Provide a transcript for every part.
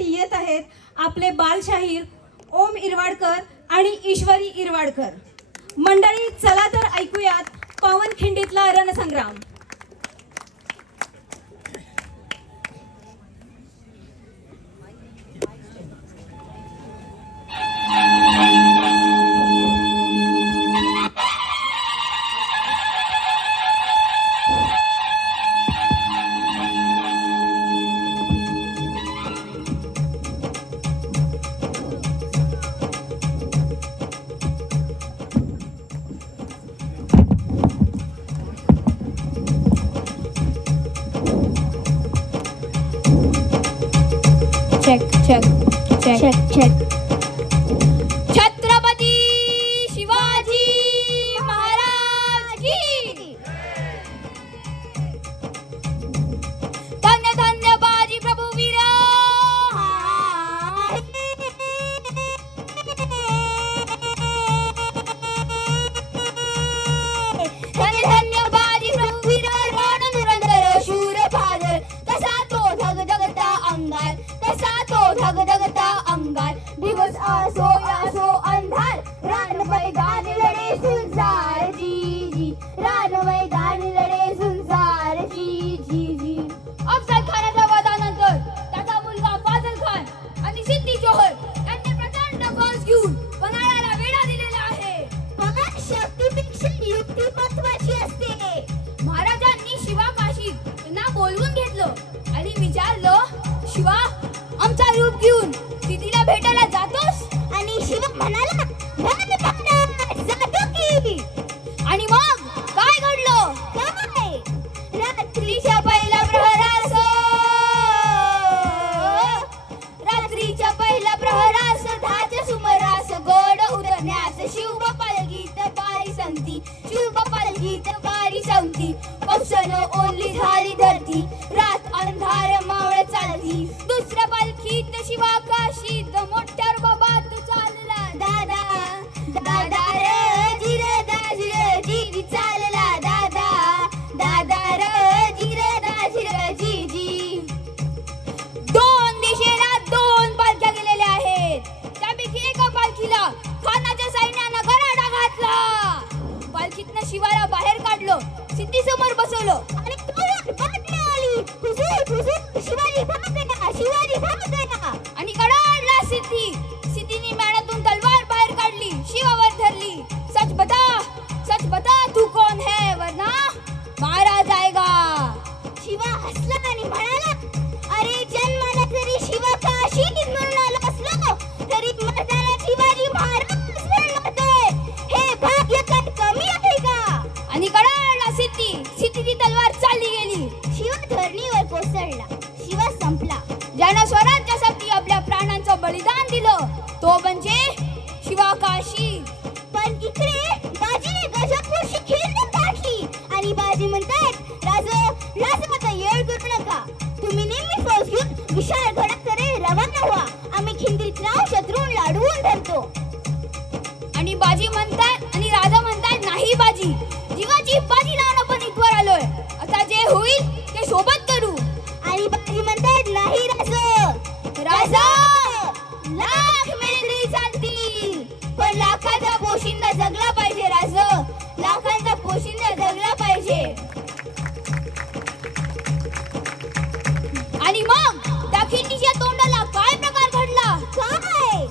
येत आहेत आपले बालशाहीर ओम इरवाडकर आणि ईश्वरी इरवाडकर. मंडळी, चला तर ऐकूयात पावनखिंडीतला रणसंग्राम. check. छत्रपती शिवाजी महाराज की धन्य धन्य बाजी प्रभू वीर. धन्य धन्य बाजी प्रभू वीर, रण धुरंधर शूर फादर, कसा तो धगधगता अंगार, कसा तो धगधगता अंगार. दिवस असो असो अंधार, रान मैदान लढे झुंजार जी जी, रान मैदान लढे झुंजार जी जी जी. अफजल खानाच्या वधानंतर त्याचा मुलगा फाजल खान आणि सिद्दी जोहर यांनी प्रचंड फौज घेऊन पन्हाळ्याला वेढा दिलेला आहे. पण शक्तीपेक्षा युक्ती महत्त्वाची असते. महाराजांनी शिवा काशी यांना बोलवून घेतलं आणि विचारलं, शिवा, आमचा रूप घेऊन सिद्धीला भेटायला जातोस? आणि शिवा म्हणाला, जातो की. आणि मग काय घडलं? काय? रात्रीच्या पहिल्या प्रहरास, रात्रीच्या पहिल्या प्रहरास, दहाच्या सुमारास गोड उतरण्यास शिवबापाल गीत बारी संगती, शिवबापाल गीत बारी संगती. पक्षान ओली झाली धरती, रात अंधार मावळ चालती. दुसऱ्या पालखीत शिवा काशीत मोठ्या बाबात चालला दादा, दादा रे जिर दाजिर जी चालला दादा, दादा रे जिर दाजिर जी जी. दोन दिशेला दोन पालख्या गेलेल्या आहेत. त्यापैकी एका पालखीला खानाच्या सैन्यानं गराडा घातला. पालखीतनं शिवाला बाहेर काढलं, सिद्धी समोर बसवलं आणि शिवाजी थांबा, शिवाजी थांबा. आणि कडाडला सिद्धी. सिद्धीने मॅणातून तलवार बाहेर काढली, शिवावर धरली. सच बता तू कौन है, वरना मारा जाएगा. शिवा हसला आणि म्हणाला, अरे जन्माला जरी शिवा काशीत म्हणून आलो असलो तरी मरताना शिवाजी महाराज म्हणतोय. हे भाग्य काय कमी आहे का? आणि कडाडला सिद्धीची तलवार चालली गेली. शिवा धरणीवर कोसळला. शिवा संपला. ज्यानं स्वराज्यासाठी आपल्या प्राणांचं बलिदान दिलं तो म्हणजे शिवा काशी. पण इकडे बाजीने गजबपुरशी खिल्ली टाकली आणि बाजी म्हणतायत, राज आता येळ करू नका. तुम्ही नेहमी फौज घेऊन विशाळ गडाकडे रवाना व्हा. आम्ही खिंडीत राहू, शत्रूंना अडवून धरतो. आणि बाजी म्हणतात आणि राजा म्हणतात, नाही बाजी, जीवाची बाजी लावून आपण इथवर आलोय. आता जे होईल ते सोबत करू. आणि बाजी म्हणतात, नाही राजा, लाख मेले तरी चालतील, पण लाखाचा पोशिंदा जगला पाहिजे. लाखांचा पोशिंदा जगला पाहिजे. आणि मग त्या खिंडीच्या तोंडाला काय प्रकार घडला? काय?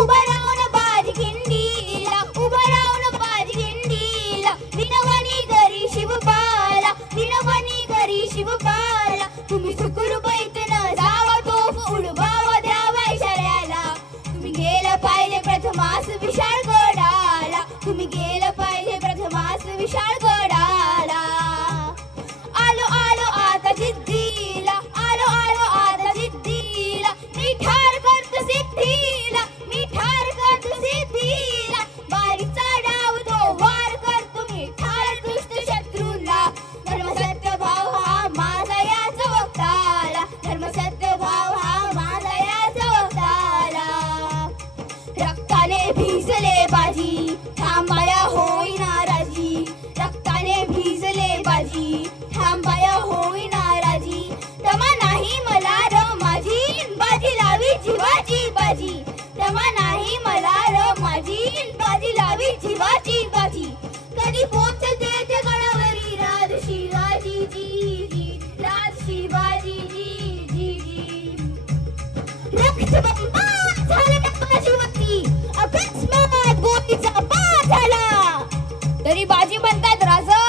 उभा राहून बाजी खिंडीला, उभा राहून बाजी खिंडीला, विनवणी बाजी तमा नाही मला र माझी बाजी लावी जीवाची बाजी कधी पोचते ते गडावरी राजशी राजी जी जी राजशी बाजी जी जी जी रक्तबंबा झाला टप्पाची वक्ती अकस्मात गोळीचा बार झाला तरी बाजी म्हणतात राजा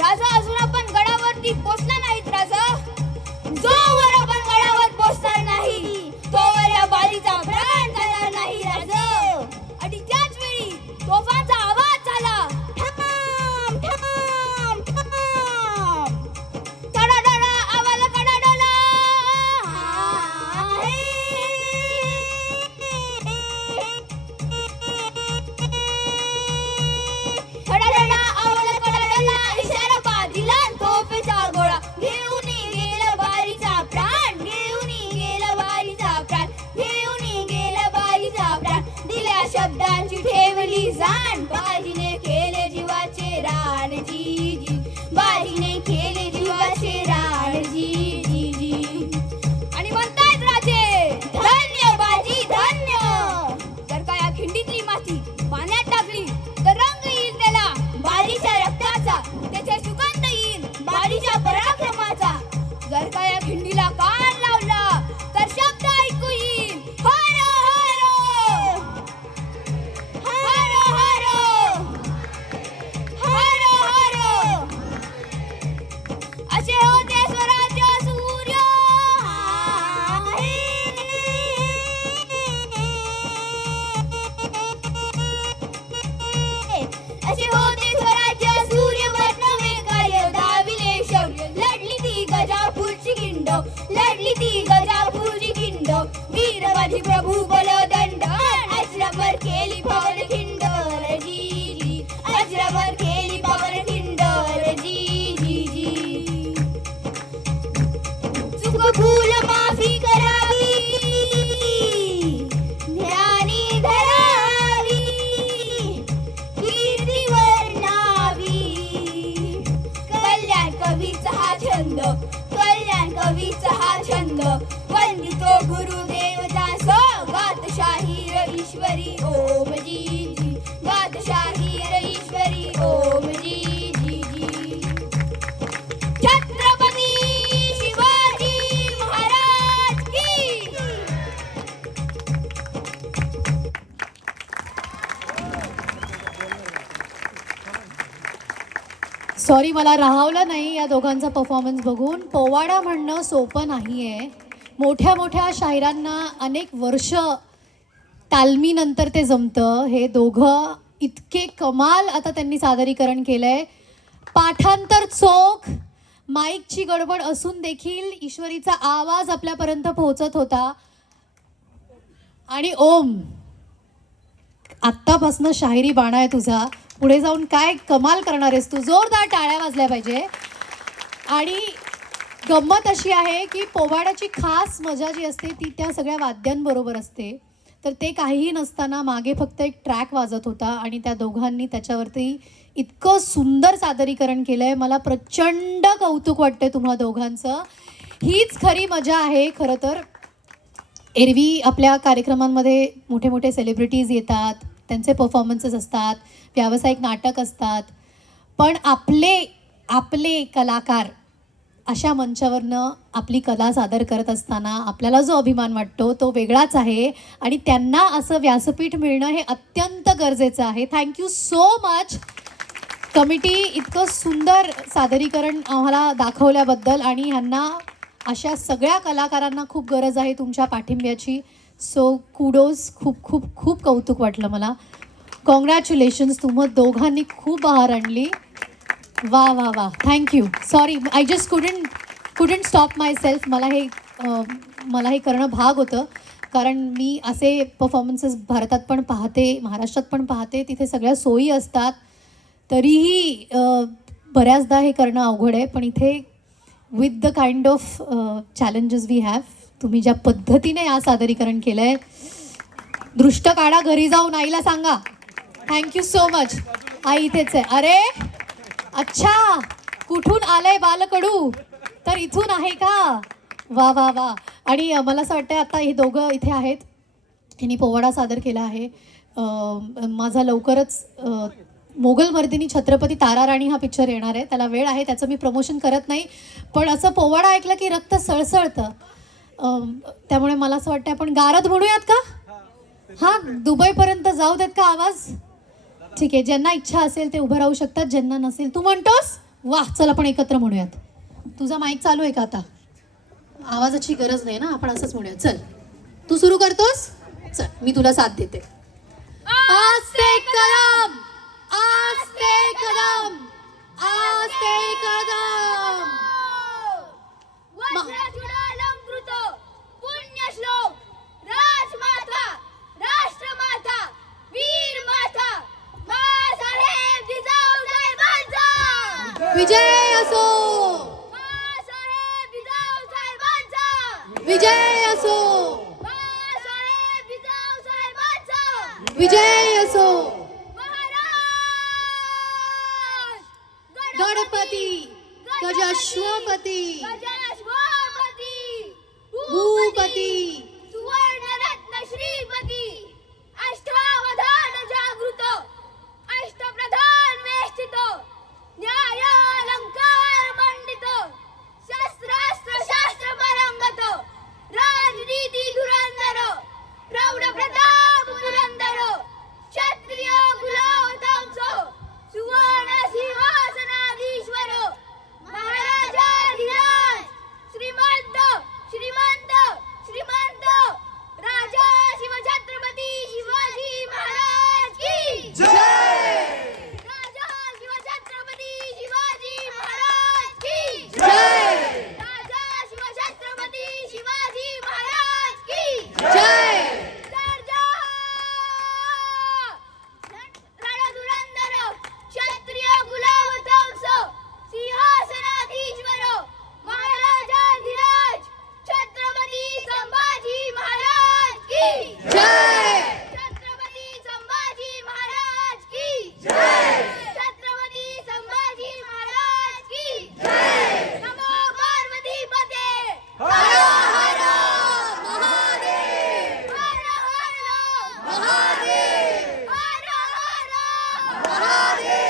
राजा अजून आपण गडावरती पोचला नाहीत राजा जोवर आपण गडावर पोचणार नाही तोवर या बाजीचा प्राण जाणार नाही राजा आणि त्याच वेळी तोफांचा आवाज झाला थांब थांब थांब तडाडा आवाज कडाडला तडाडा आवाज कडाडला इशारा बाजीला तोफेचा गोळा घेऊन गेला बारीचा प्राण घेऊन गेला बारीचा प्राण घेऊन गेला बारीचा प्राण दिल्या शब्दांची ठेवली जाण बाजीने केले जीवाचे राण जी जी बाजीने केले जीवाचे राण जी जी जी आणि म्हणतायत राजे धन्य बाजी धन्य जर का या खिंडीतली माती पाण्यात टाकली तर रंग येईल त्याला बाजीच्या रक्ताचा त्याचे सुगंध येईल बाजीच्या पराक्रमाचा जर का या खिंडीला कान लावला तर शब्द ऐकू येईल हर हर हर हर हर हर असे होते स्वराज्य सूर्य असे होते स्वराज्य सूर्य वर्णवे काय दाविले शौर्य लढली ती गजापूरची खिंड लढली ती गजापूरची खिंड वीरवादी प्रभू बलदंड अजरामर केली पवन खिंड जी जी अजरामर केली पवन खिंड जी जी जी चुक भूल माफी करावी ज्ञानी धरावी कीर्ती वर्णावी कल्याण कवीचा हा छंद कल्याण कवीचा हा छंद वंदितो गुरुदेव दास गात शाहीर ईश्वरी ओम जी जी गात शाहीर ईश्वरी ओम जी जी जी छत्रपती शिवाजी महाराज की सॉरी मला राहावलं नाही या दोघांचा परफॉर्मन्स बघून. पोवाडा म्हणणं सोपं नाही आहे. मोठ्या मोठ्या शायरांना अनेक वर्ष तालमीनंतर ते जमतं. हे दोघं इतके कमाल आता त्यांनी सादरीकरण केलं आहे. पाठांतर चोख, माईकची गडबड असून देखील ईश्वरीचा आवाज आपल्यापर्यंत पोहोचत होता. आणि ओम, आत्तापासनं शाहिरी बाणा आहे तुझा. पुढे जाऊन काय कमाल करणार आहेस तू. जोरदार टाळ्या वाजल्या पाहिजे. आणि गंमत अशी आहे की पोवाड्याची खास मजा जी असते ती त्या सगळ्या वाद्यांबरोबर असते. तर ते काहीही नसताना मागे फक्त एक ट्रॅक वाजत होता आणि त्या दोघांनी त्याच्यावरती इतकं सुंदर सादरीकरण केलं आहे. मला प्रचंड कौतुक वाटतं तुम्हा दोघांचं. हीच खरी मजा आहे. खरं तर एरवी आपल्या कार्यक्रमांमध्ये मोठे मोठे सेलिब्रिटीज येतात, त्यांचे परफॉर्मन्सेस असतात, व्यावसायिक नाटक असतात, पण आपले कलाकार अशा मंचावरनं आपली कला सादर करत असताना आपल्याला जो अभिमान वाटतो तो वेगळाच आहे. आणि त्यांना असं व्यासपीठ मिळणं हे अत्यंत गरजेचं आहे. थँक्यू सो मच कमिटी, इतकं सुंदर सादरीकरण आम्हाला दाखवल्याबद्दल. आणि ह्यांना अशा सगळ्या कलाकारांना खूप गरज आहे तुमच्या पाठिंब्याची. सो कुडोज, खूप खूप खूप कौतुक वाटलं मला. कॉंग्रॅच्युलेशन्स, तुम्हा दोघांनी खूप बहार आणली. वा वा वा, thank you. Sorry, I just couldn't stop my self. मला हे करणं भाग होतं, कारण मी असे परफॉर्मन्सेस भारतात पण पाहते, महाराष्ट्रात पण पाहते. तिथे सगळ्या सोयी असतात, तरीही बऱ्याचदा हे करणं अवघड आहे. पण इथे with the kind of challenges we have, तुम्ही ज्या पद्धतीने आज सादरीकरण केलं आहे, दृष्ट काढा, घरी जाऊन आईला सांगा. Thank you so much. आई इथेच आहे. अरे अच्छा, कुठून आलंय बालकडू, तर इथून आहे का. वा वा वा. आणि मला असं वाटतं आता हे दोघं इथे आहेत, यांनी पोवाडा सादर केला आहे. माझा लवकरच मोगलमर्दिनी छत्रपती ताराराणी हा पिक्चर येणार आहे. त्याला वेळ आहे, त्याचं मी प्रमोशन करत नाही, पण असं पोवाडा ऐकलं की रक्त सळसळतं. त्यामुळे मला असं वाटतं आपण गारद म्हणूयात का? हां, दुबईपर्यंत जाऊ देत का आवाज? ठीक आहे, ज्यांना इच्छा असेल ते उभं राहू शकतात, ज्यांना नसेल. तू म्हणतोस वाह, चल आपण एकत्र म्हणूयात. तुझा माईक चालू आहे का आता? आवाजाची गरज नाही ना, आपण असंच म्हणूयात. चल, तू सुरू करतोस? चल, मी तुला साथ देते. आस्ते कदम, आस्ते कदम, आस्ते कदम. वज्रचूडालंकृत पुण्यश्लोक राजमाता राष्ट्रमाता वीरमाता बाळासाहेब जिजाऊ साहेबांचा विजय असो, बाळासाहेब जिजाऊ साहेबांचा विजय असो, बाळासाहेब जिजाऊ साहेबांचा विजय असो. महाराज गणपती गजाश्वपती गजाश्वपती भूपती सुवर्णरत्न श्रीपती अष्टावधान जागृत अष्टप्रधान वेष्टित न्यायालंकार मंडित शस्त्रास्त्र शास्त्र परंगत राजनीती धुरंधर प्रौढ प्रताप पुरंदर क्षत्रिय कुलवंश सुवर्ण सिंहासनाधीश्वर महाराजाधिराज श्रीमंत श्रीमंत श्रीमंत राजा शिवछत्रपती शिवाजी महाराज की जय. राजा शिवछत्रपती शिवाजी महाराज की जय, राजा शिवछत्रपती शिवाजी महाराज की जय. रणधुरंधर क्षत्रिय कुलवंश सिंहासनाधीश्वर महाराजाधिराज छत्रपती संभाजी महाराज की जय, छत्रपती संभाजी महाराज की जय. छत्रपती संभाजी महाराज की जय. नमो पार्वती पते हर हर महादेव, हर हर महादेव, हर हर महादेव.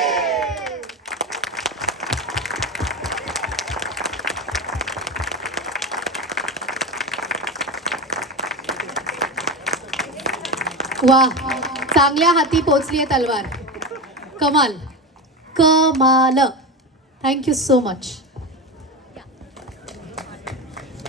वा, चांगल्या हाती पोचली आहे तलवार. कमाल, कमाल. Thank you so much.